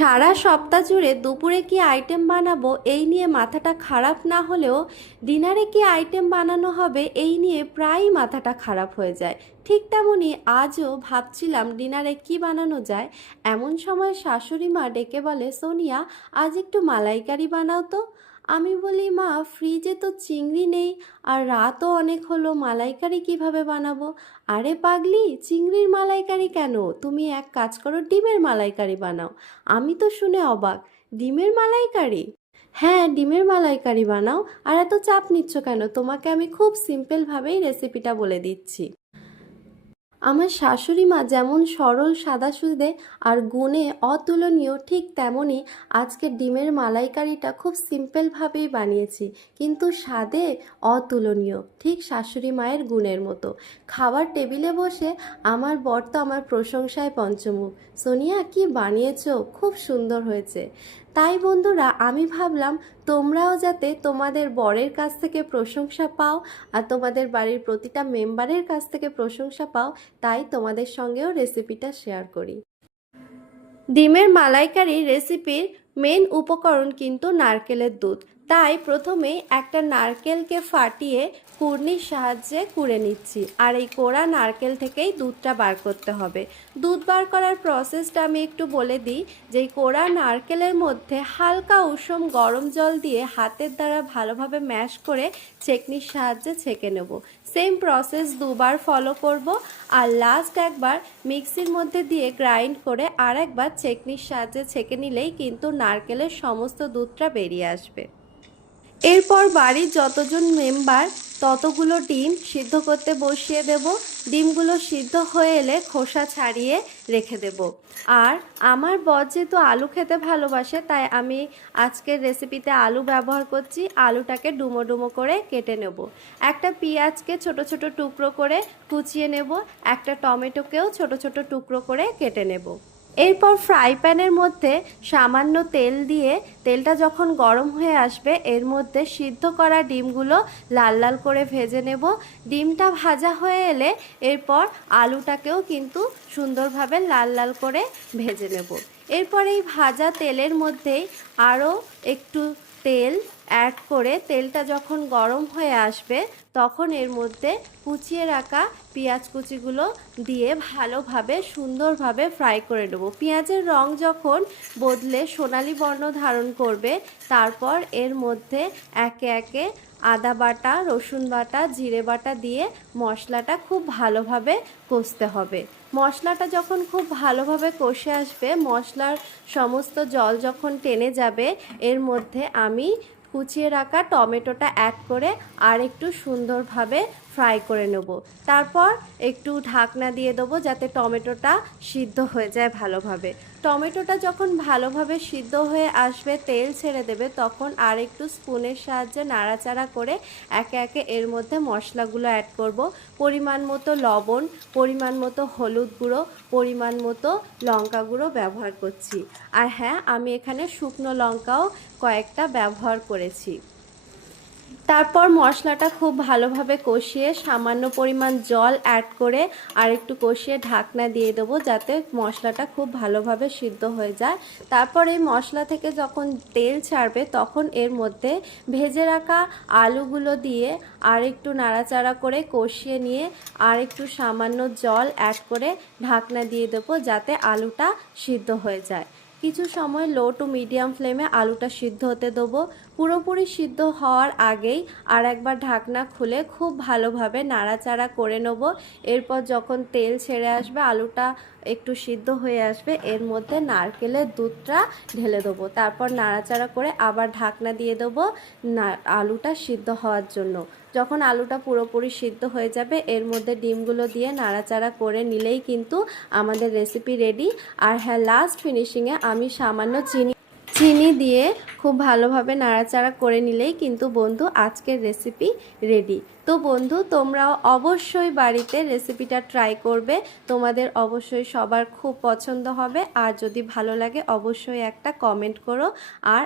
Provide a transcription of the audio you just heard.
সারা সপ্তাহ জুড়ে দুপুরে কি আইটেম বানাবো এই নিয়ে মাথাটা খারাপ না হলেও ডিনারে কি আইটেম বানানো হবে এই নিয়ে প্রায়ই মাথাটা খারাপ হয়ে যায়। ঠিক তেমনই আজও ভাবছিলাম ডিনারে কি বানানো যায়। এমন সময় শাশুড়ি মা ডেকে বলে, সোনিয়া, আজ একটু মালাইকারি বানাও তো। আমি বলি, মা ফ্রিজে তো চিংড়ি নেই, আর রাতও অনেক হলো, মালাইকারি কীভাবে বানাবো? আরে পাগলি, চিংড়ির মালাইকারি কেন? তুমি এক কাজ করো, ডিমের মালাইকারি বানাও। আমি তো শুনে অবাক, ডিমের মালাইকারি? হ্যাঁ ডিমের মালাইকারি বানাও, আর এত চাপ নিচ্ছ কেন? তোমাকে আমি খুব সিম্পলভাবেই রেসিপিটা বলে দিচ্ছি। আমার শাশুড়ি মা যেমন সরল সাদা সুদে আর গুণে অতুলনীয়, ঠিক তেমনই আজকে ডিমের মালাইকারিটা খুব সিম্পলভাবেই বানিয়েছি। কিন্তু স্বাদে অতুলনীয়, ঠিক শাশুড়ি মায়ের গুণের মতো। খাবার টেবিলে বসে আমার বর তো আমার প্রশংসায় পঞ্চমুখ। সোনিয়া, কি বানিয়েছ? খুব সুন্দর হয়েছে। তাই বন্ধুরা, আমি ভাবলাম তোমরাও যাতে তোমাদের বরের কাছ থেকে প্রশংসা পাও আর তোমাদের বাড়ির প্রতিটা মেম্বারের কাছ থেকে প্রশংসা পাও, তাই তোমাদের সঙ্গেও রেসিপিটা শেয়ার করি। ডিমের মালাইকারি রেসিপির মেন উপকরণ কিন্তু নারকেলের দুধ। তাই প্রথমেই একটা নারকেলকে ফাটিয়ে কুর্নির সাহায্যে কুড়ে নিচ্ছি। আর এই কোড়া নারকেল থেকেই দুধটা বার করতে হবে। দুধ বার করার প্রসেসটা আমি একটু বলে দিই যে কোড়া নারকেলের মধ্যে হালকা উষম গরম জল দিয়ে হাতের দ্বারা ভালোভাবে ম্যাশ করে চেকনির সাহায্যে ছেঁকে নেব। সেম প্রসেস দুবার ফলো করব। আর লাস্ট একবার মিক্সির মধ্যে দিয়ে গ্রাইন্ড করে আর একবার চেকনির সাহায্যে ছেঁকে নিলেই কিন্তু নারকেলের সমস্ত দুধটা বেরিয়ে আসবে। এরপর বাড়ির যতজন মেম্বার, ততগুলো ডিম সিদ্ধ করতে বসিয়ে দেব। ডিমগুলো সিদ্ধ হয়ে এলে খোসা ছাড়িয়ে রেখে দেব। আর আমার বর যেহেতু আলু খেতে ভালোবাসে, তাই আমি আজকের রেসিপিতে আলু ব্যবহার করছি। আলুটাকে ডুমো ডুমো করে কেটে নেব। একটা পেঁয়াজকে ছোট ছোট টুকরো করে কুচিয়ে নেব। একটা টমেটোকেও ছোট ছোট টুকরো করে কেটে নেব। এরপর ফ্রাই প্যানের মধ্যে সামান্য তেল দিয়ে তেলটা যখন গরম হয়ে আসবে, এর মধ্যে সিদ্ধ করা ডিমগুলো লাল লাল করে ভেজে নেব। ডিমটা ভাজা হয়ে এলে এরপর আলুটাকেও কিন্তু সুন্দরভাবে লাল লাল করে ভেজে নেব। এরপর এই ভাজা তেলের মধ্যেই আরও একটু তেল অ্যাড করে তেলটা যখন গরম হয়ে আসবে, তখন এর মধ্যে কুচিয়ে রাখা পেঁয়াজ কুচিগুলো দিয়ে ভালোভাবে, সুন্দরভাবে ফ্রাই করে নেব। পেঁয়াজের রং যখন বদলে সোনালি বর্ণ ধারণ করবে, তারপর এর মধ্যে একে একে আদা বাটা, রসুন বাটা, জিরে বাটা দিয়ে মশলাটা খুব ভালোভাবে কষতে হবে। মশলাটা যখন খুব ভালোভাবে কষে আসবে, মশলার সমস্ত জল যখন টেনে যাবে, এর মধ্যে আমি কুচিয়ে রাখা টমেটোটা অ্যাড করে আর একটু সুন্দরভাবে ফ্রাই করে নেব। তারপর একটু ঢাকনা দিয়ে দেবো যাতে টমেটোটা সিদ্ধ হয়ে যায় ভালোভাবে। টমেটোটা যখন ভালোভাবে সিদ্ধ হয়ে আসবে, তেল ছেড়ে দেবে, তখন আর একটু স্পুনের সাহায্যে নাড়াচাড়া করে একে একে এর মধ্যে মশলাগুলো অ্যাড করব। পরিমাণ মতো লবণ, পরিমাণ মতো হলুদ গুঁড়ো, পরিমাণ মতো লঙ্কা গুঁড়ো ব্যবহার করছি। আর হ্যাঁ আমি এখানে শুকনো লঙ্কাও কয়েকটা ব্যবহার করেছি। তারপর মশলাটা খুব ভালোভাবে কষিয়ে সামান্য পরিমাণ জল অ্যাড করে আর একটু কষিয়ে ঢাকনা দিয়ে দেবো যাতে মশলাটা খুব ভালোভাবে সিদ্ধ হয়ে যায়। তারপর এই মশলা থেকে যখন তেল ছাড়বে তখন এর মধ্যে ভেজে রাখা আলুগুলো দিয়ে আর একটু নাড়াচাড়া করে কষিয়ে নিয়ে আর একটু সামান্য জল অ্যাড করে ঢাকনা দিয়ে দেবো যাতে আলুটা সিদ্ধ হয়ে যায়। কিছু সময় লো টু মিডিয়াম ফ্লেমে আলুটা সিদ্ধ হতে দেবো। পুরোপুরি সিদ্ধ হওয়ার আগেই আর একবার ঢাকনা খুলে খুব ভালোভাবে নাড়াচাড়া করে নেব। এরপর যখন তেল ছেড়ে আসবে, আলুটা একটু সিদ্ধ হয়ে আসবে, এর মধ্যে নারকেলের দুধটা ঢেলে দেবো। তারপর নাড়াচাড়া করে আবার ঢাকনা দিয়ে দেবো আলুটা সিদ্ধ হওয়ার জন্য। যখন আলুটা পুরোপুরি সিদ্ধ হয়ে যাবে, এর মধ্যে ডিমগুলো দিয়ে নাড়াচাড়া করে নিলেই কিন্তু আমাদের রেসিপি রেডি আর হ্যাঁ লাস্ট ফিনিশিংয়ে আমি সামান্য চিনি চিনি দিয়ে খুব ভালোভাবে নাড়াচাড়া করে নিলেই কিন্তু বন্ধু আজকের রেসিপি রেডি তো বন্ধু, তোমরাও অবশ্যই বাড়িতে রেসিপিটা ট্রাই করবে। তোমাদের অবশ্যই সবার খুব পছন্দ হবে। আর যদি ভালো লাগে, অবশ্যই একটা কমেন্ট করো। আর